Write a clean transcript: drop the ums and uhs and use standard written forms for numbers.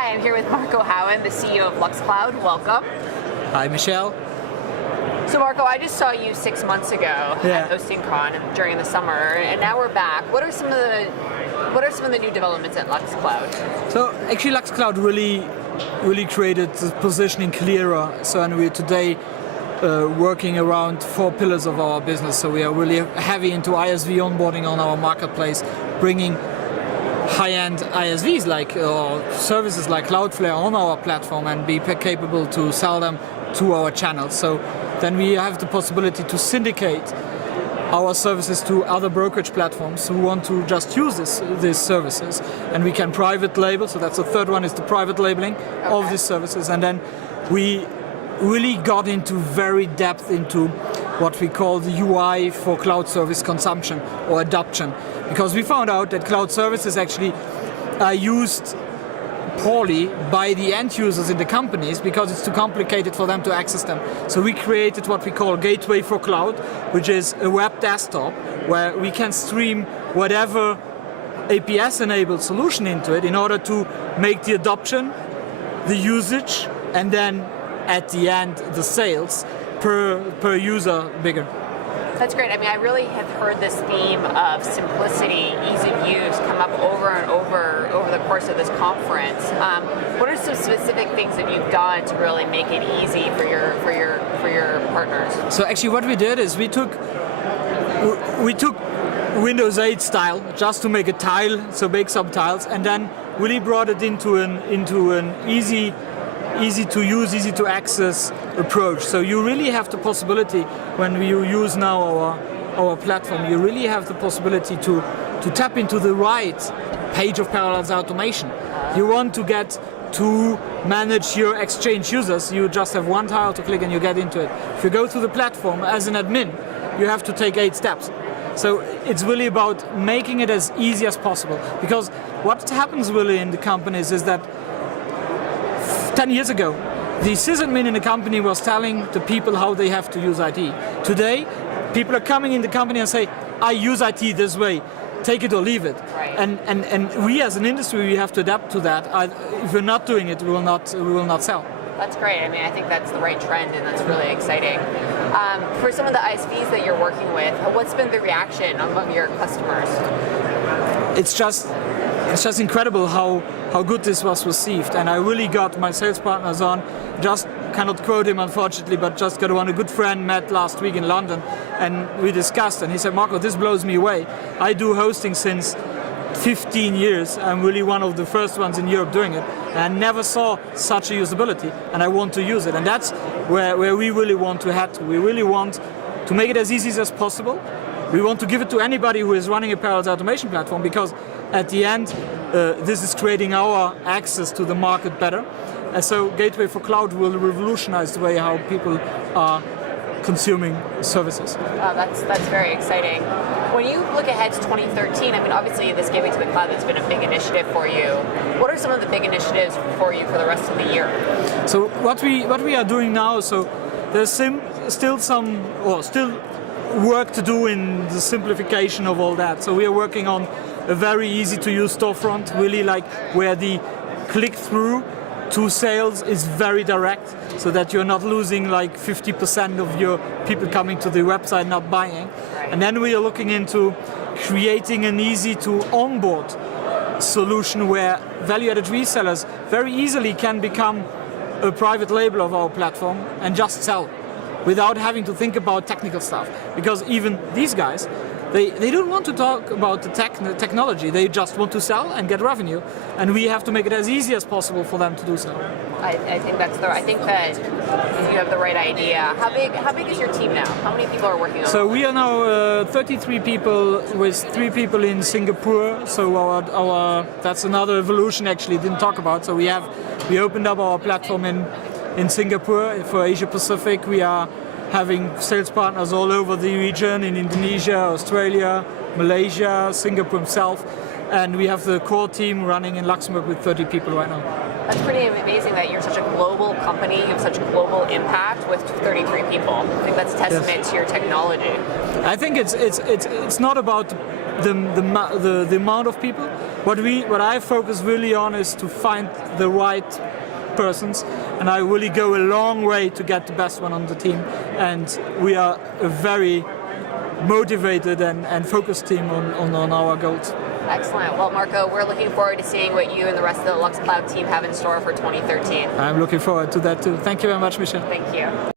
Hi, I'm here with Marco Houwen, the CEO of LuxCloud. Welcome. Hi, Michelle. So Marco, I just saw you 6 months ago at HostingCon during the summer, and now we're back. What are some of the new developments at LuxCloud? So actually LuxCloud really created the positioning clearer. So and we're today working around 4 pillars of our business. So we are really heavy into ISV onboarding on our marketplace, bringing high-end ISVs like services like CloudFlare on our platform and be capable to sell them to our channels. So then we have the possibility to syndicate our services to other brokerage platforms who want to just use these services, and we can private label. So that's the third one, is the private labeling of these services. And then we really got into very depth into what we call the UI for cloud service consumption or adoption, because we found out that cloud services actually are used poorly by the end users in the companies because it's too complicated for them to access them. So we created what we call Gateway for Cloud, which is a web desktop where we can stream whatever APS-enabled solution into it in order to make the adoption, the usage, and then at the end the sales per user bigger. That's great. I mean, I really have heard this theme of simplicity, ease of use come up over and over the course of this conference. What are some specific things that you've done to really make it easy for your partners? So actually what we did is we took Windows 8 style just to make a tile, so make some tiles, and then really brought it into an easy to use, easy to access approach. So you really have the possibility, when you use now our platform, you really have the possibility to tap into the right page of parallels automation. You want to get to manage your Exchange users, you just have one tile to click and you get into it. If you go through the platform as an admin, you have to take 8 steps. So it's really about making it as easy as possible. Because what happens really in the companies is that 10 years ago, the sysadmin in the company was telling the people how they have to use IT. Today, people are coming in the company and say, I use IT this way, take it or leave it. Right. And we as an industry, we have to adapt to that. If we're not doing it, we will not sell. That's great. I mean, I think that's the right trend, and that's really exciting. For some of the ISVs that you're working with, what's been the reaction among your customers? It's just incredible how good this was received, and I really got my sales partners on. Just cannot quote him unfortunately, but just got one. A good friend met last week in London, and we discussed, and he said, Marco, this blows me away. I do hosting since 15 years. I'm really one of the first ones in Europe doing it, and I never saw such a usability, and I want to use it. And that's where we really want to head to. We really want to make it as easy as possible. We want to give it to anybody who is running a parallels automation platform, because at the end, this is creating our access to the market better. And so Gateway for Cloud will revolutionize the way how people are consuming services. That's very exciting. When you look ahead to 2013, I mean, obviously this Gateway to the Cloud has been a big initiative for you. What are some of the big initiatives for you for the rest of the year? So what we are doing now, so there's still work to do in the simplification of all that. So we are working on a very easy to use storefront, really like where the click-through to sales is very direct, so that you're not losing like 50% of your people coming to the website not buying. Right. And then we are looking into creating an easy to onboard solution where value-added resellers very easily can become a private label of our platform and just sell without having to think about technical stuff. Because even these guys, they don't want to talk about the technology, they just want to sell and get revenue, and we have to make it as easy as possible for them to do so. I think that you have the right idea. How big is your team now? How many people are working on it? So we are now 33 people with 3 people in Singapore. So our that's another evolution actually didn't talk about. So we opened up our platform in Singapore for Asia Pacific. We are having sales partners all over the region, in Indonesia, Australia, Malaysia, Singapore itself, and we have the core team running in Luxembourg with 30 people right now. That's pretty amazing that you're such a global company, you have such global impact with 33 people. I think that's a testament to your technology. I think it's not about the amount of people. What I focus really on is to find the right persons, and I really go a long way to get the best one on the team. And we are a very motivated and focused team on our goals. Excellent. Well, Marco, we're looking forward to seeing what you and the rest of the LuxCloud team have in store for 2013. I'm looking forward to that too. Thank you very much, Michelle. Thank you.